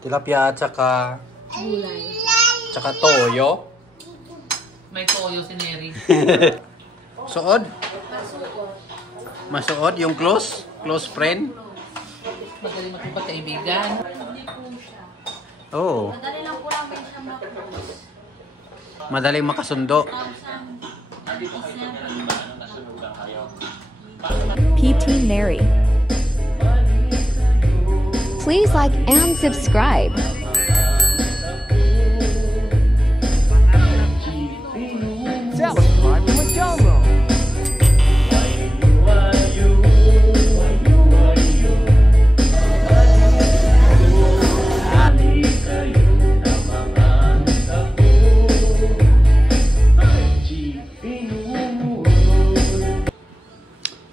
Tilapia at saka gulay. Tsaka toyo. May toyo si Neri. Suod? Masuod yung close friend. Magaling magpapagkaibigan. Oo. Madali lang po namin siya mag-close. Madaling makasundo. PT Neri. Please like and subscribe. Satisfied with Jomo.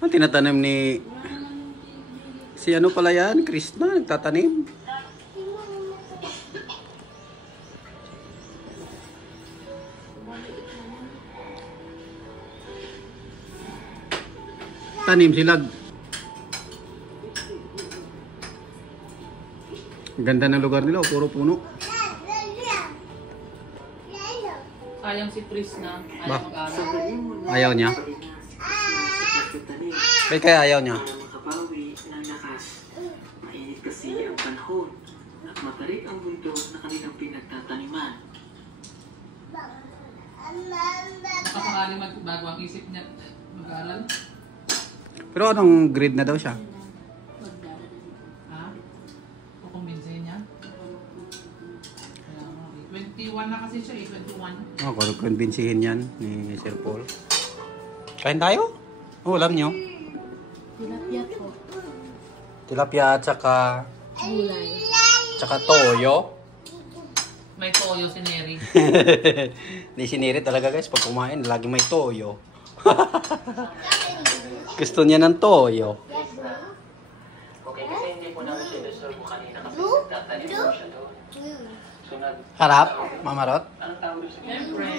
Ang tinatanim ni si ano pala yan? Krishna, nagtatanim. Tanim sila. Ganda ng lugar nila, puro puno. Sayang si Pris na. Ba? Ayaw mag-aral. Ayaw niya? May kaya ayaw niya? Makabawi ng lakas. Mainit kasi ang panahon at matarik ang bundok na kanilang pinagtataniman. Pakasakaling magbago ang isip niya mag-aral. Pero anong grade na daw siya? Ha? Kukumbinsin niya? 21 na kasi siya eh, 21. Oh, kung konbinsihin yan ni Sir Paul. Kain tayo? Oh, alam nyo. Tilapia po. Tilapia at saka Gulay. Tsaka toyo. May toyo si Neri. Di siniri talaga guys, pag kumain, lagi may toyo. Gusto niya ng toyo. Okay, kasi hindi po namin sinuserve ko kanina kasi nagtatanim po siya doon. So, Harap, Mamarot. anong tawag doon sa Siyempre.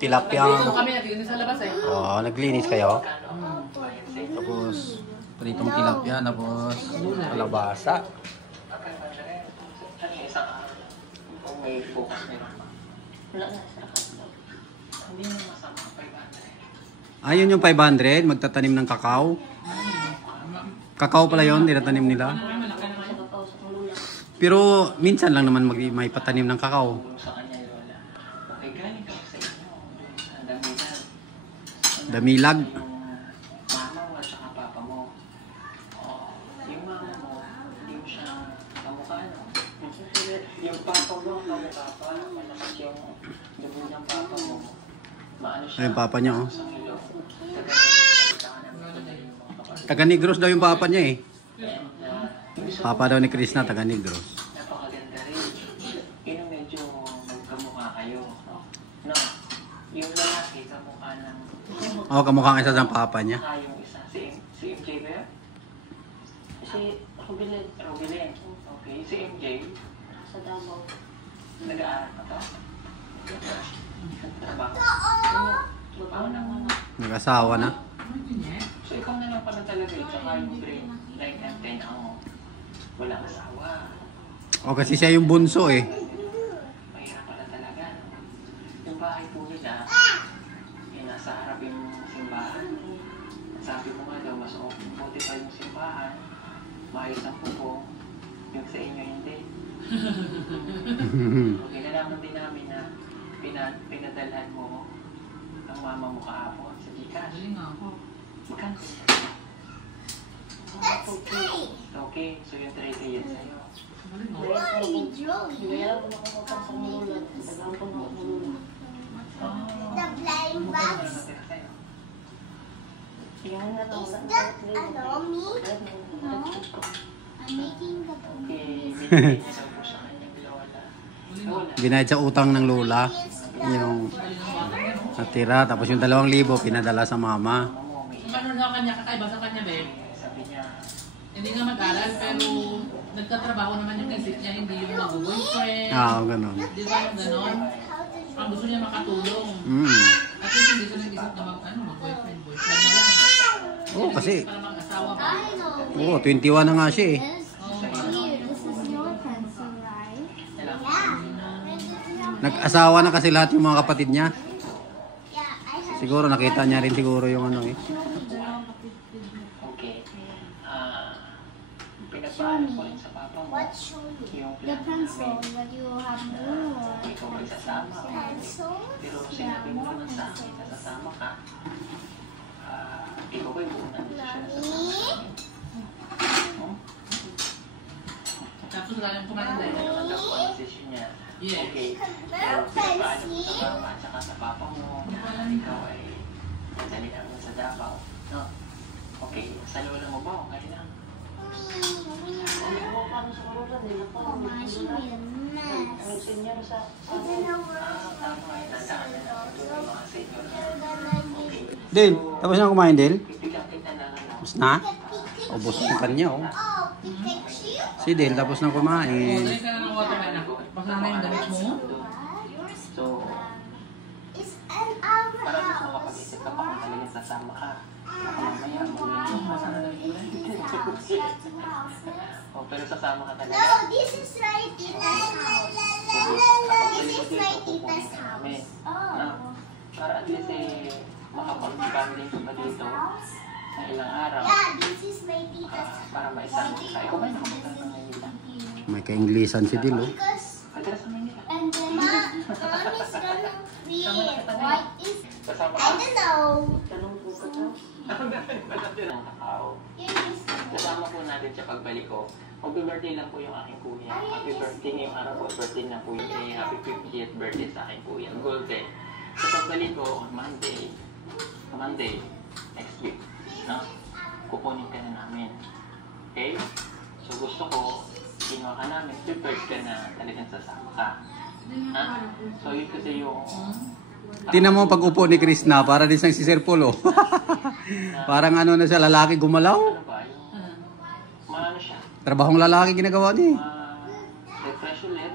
Tilapia. Ano kami naglinis sa labas eh. Oh, naglinis kayo. Tapos, pritong tilapia, tapos kalabasa. Ano yung isang araw? Kung may focus meron pa. Wala na sa lakas daw. Hindi mo masama ang 500. Ayun yung 500, magtatanim ng kakao. Kakao pala yun, tinatanim nila. Pero minsan lang naman may patanim ng kakao. Sa kanya yung wala. Okay, galing ka sa inyo. Sa damihan. Damilag. Yung mama mo at saka papa mo. Yung mama mo, hindi mo siya kamukha, no? Yung papa mo, kamukha pa. Malakas yung dugo ng papa mo. Maano siya? Ayun, papa niya, oh. Sa ilong. Taga Negros daw yung papa niya eh. And, Papa daw ni Krishna, taga Negros. napakaganda rin. Yun ang medyo magkamukha kayo. No? Yung lalaki, kamukha ng... Oh, kamukha isa sa papa niya. Kamukha yung isa. Si MJ ba yan? Si Rubilen. Rubilen. Okay. Si MJ. Sa Davao. Nag-aaral pa to? Trabaho. Trabaho na mga. Nag-asawa na. So ikaw na lang pala talaga. Tsaka yung grade 9 and 10 ang walang asawa. Oh, kasi siya yung bunso eh. Mahirap pala talaga. Yung bahay po nila, nasa harap yung simbahan. At sabi mo nga daw, mas buti pa yung simbahan. Maayos ang pupo. Yung sa inyo hindi. Okay, nalaman din namin na pinadalhan mo ang mama mo kahapon sa Gcash. Galing nga ako. Magkano? Okay, so yung 30 yan sa'yo. Galing nga. Binayaran ko na kung utang sa mulula. Nagawin ko na mulula. The blind box. Yan na lang. Is that me? No. I'm making the Okay, binigyan niya daw po sa kanyang lola. Lola. Binayad sa utang ng lola. Yung natira. Tapos yung 2,000 pinadala sa mama. Ano sa kanya, kakaiba sa kanya, be? Sabi niya, Hindi nga mag-aral, pero nagtatrabaho naman yung isip niya, hindi yung mag-boyfriend. Ah, ganun. Di ba yung ganon? Ang gusto niya makatulong. At least hindi siya nag-isip na mag-boyfriend. Boyfriend na lang. Oo, kasi, Para mag-asawa ba? oo, 21 na nga siya eh. Here, this is your pencil, right? Nag-asawa na kasi lahat yung mga kapatid niya. Siguro nakita niya rin siguro yung ano eh. Okay. Pinagpaalam ko rin sa papa mo. What show me? Yung The plan pencil, namin. but you have more. Ikaw ay sasama. Pencil? Pero sinabi mo naman sa akin na sasama ka. Ikaw ay buong na desisyon na sasama ka. Tapos galing kumain Ano dahil. naman ako ang desisyon niya? Yes. Okay. Pero pinagpaalam ko sa mama at saka sa papa mo na ikaw ay nadali namin sa Davao. No? Okay. Sa lola mo ba? Okay lang. Paano sa marulan din ako? Mama, she made a mess. Ang senior sa... I don't know where Tama ay tandaan na natin yung mga senior na. you're gonna give. Dale, tapos na kumain, Dale? Bibigyan kita na lang. Tapos na? Ubos yung kanya, oh. Oh, Pikachu? Si Dale, tapos na Oh, kumain. drink ka na ng water na. Basta na yung damit mo. So, It's an our para gusto house. makapag-isip ka pa kung talagang sasama ka. Baka mamaya Oh, pero sasama ka talaga. No, this is my tita's house. This is my tita's house. Na, para at least makapag-bonding ka pa dito na ilang araw. Yeah, this is my tita's house. Para maisama ka. Ikaw ba nakapunta sa Manila? May ka-Inglesan si Dale, oh. Because Pagkala sa Manila. and then mom is gonna be what is Kasama I ka. don't know. Tanong po ka to. Ang tao. Kasama po natin siya pagbalik ko. Mag-birthday lang po yung aking kuya. Happy birthday ngayong araw po. Birthday na po yun. Happy 50th birthday sa aking kuya. Golden. Sa pagbalik ko on Monday, next week, no? Kukunin ka na namin. Okay? So gusto ko, kinuha ka namin, prepared ka na talagang sasama ka. Ha? So yun kasi yung... Tingnan mo pag upo ni Krishna, para din siyang si Sir Polo. Parang ano na siya, lalaki gumalaw. Ano ba? Yung... Maano siya? Trabahong lalaki ginagawa niya eh. Refresh ulit.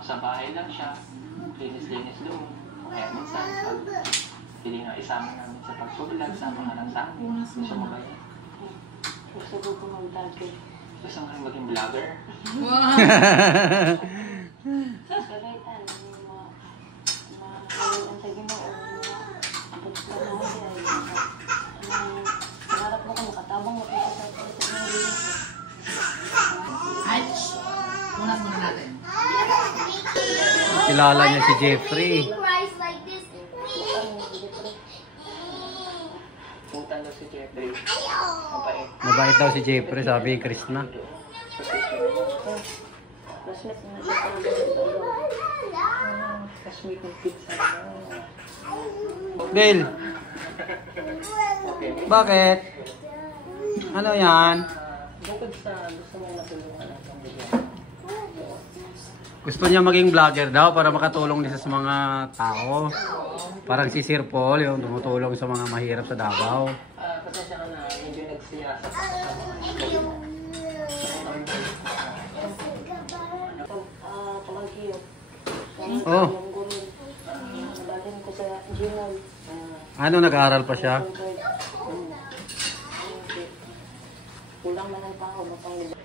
Sa bahay lang siya. Linis-linis doon. Kaya minsan, pag hindi nga isama namin sa pagsulag, sama ka lang sa amin. Gusto mo ba yan? Gusto ko po mag-vlogger. Gusto mo rin maging vlogger? Wow! Kahit ano, yung mga... ang tagi mo o abot na natin ay... Nangarap mo ko makatabang mo kaya sa ito ng linis. Ay! Punas muna natin. Kilala niya si Jeffrey. Cries like this. Puntan daw si Jeffrey. Mabait. Mabait daw si Jeffrey, sabi ni Krishna. Maslit na siya talaga sa loob. Kasweet ng pizza na. Dale, Okay. bakit? Ano yan? Bukod sa gusto mo natulungan ng pamilya. Gusto niya maging vlogger daw para makatulong din sa mga tao. Parang si Sir Paul, yung tumutulong sa mga mahirap sa Davao. Pasensya ka na, medyo nagsiyasa sa Kamagkiyo. Oh, Yung gulong. Nabalin ko sa Gmail. ano nag-aaral pa siya? Kulang na lang pa ako. Mapangilip.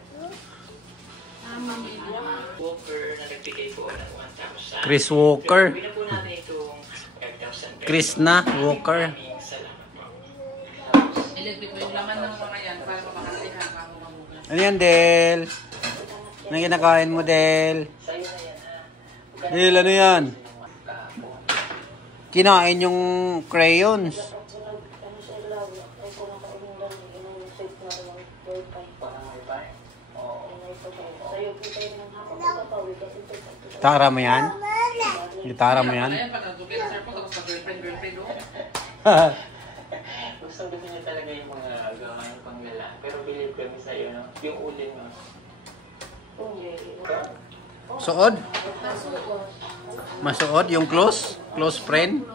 Walker na nagbigay po ng 1,000. Chris Walker. Bilang po natin itong 5,000 pesos. Krishna Walker. Maraming salamat po. Electric po yung laman ng mga yan para mapakalihan ka ako mamugas. Ano yan, Del? Ano kinakain mo, Del? Sa'yo na yan, ha? Del, ano yan? Kinain yung crayons. Ano sa ilaw? Ay ko nakailindan. Inong safe na lang. Wifi. Parang may pa. Oo. Sa'yo po tayo ng hapon ko papawi kasi ito. Gitara mo yan? Gitara mo yan? Ayan, pag nagtugay sa airport, tapos pag-girlfriend, oh. Gusto niya talaga yung mga gawain pang lalaki. Pero believe kami sa'yo, no? Yung ulin mo. Suod? Masuod? Yung close? Close friend?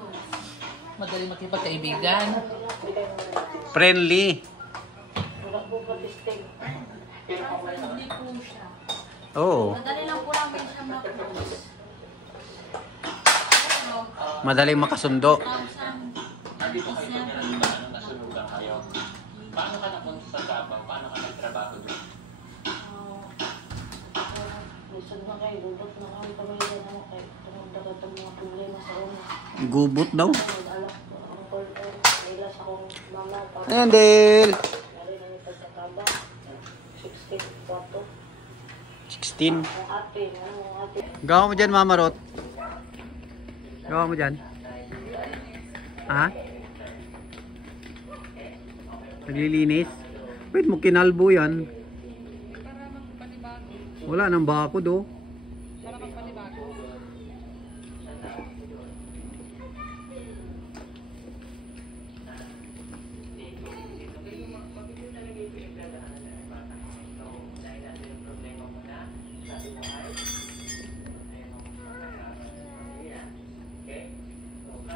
Madali makipagkaibigan. Friendly? Wala po pa testing. Pero kung wala Hindi po siya. Oo. Madali lang po namin siya mag-close. Madaling makasundo. nandito kayo pag nasunugan kayo. Paano ka napunta sa Davao? Paano ka nagtrabaho doon? Lisod na kayo. Dudot na kami pamilya na kayo. itong mga problema sa una. Gubot daw. Mag-alak ko ang call nila sa akong mama. Ayan, Del. Lalo na yung pagkataba. 16, 4. 16. Ang ate, ang ate. Gawa mo dyan, Mama Rot. Gawa mo dyan. Ha? Naglilinis? Wait mo, kinalbo yan. Wala nang bakod, oh.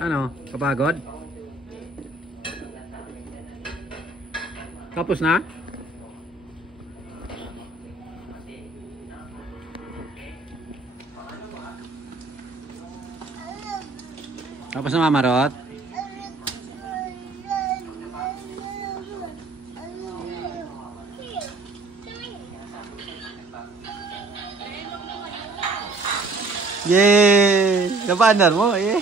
Ano? Kapagod? Tapos na? Tapos na, Mama Rot? Yay! Napandar mo? Yay!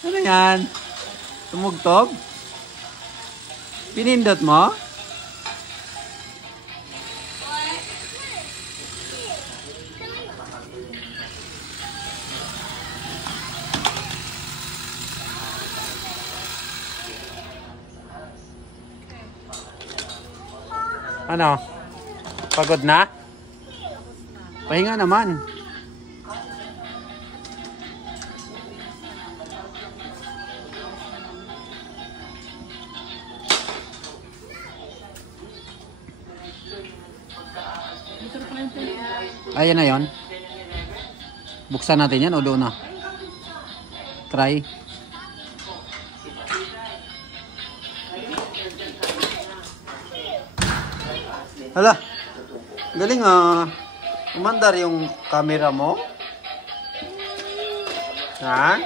Ano yan? Tumugtog? Pinindot mo? Ano? Pagod na? Pahinga naman. Ayan na yon. Buksan natin yan o doon na? Try. Hala. Galing ah. Umandar yung camera mo. Ha?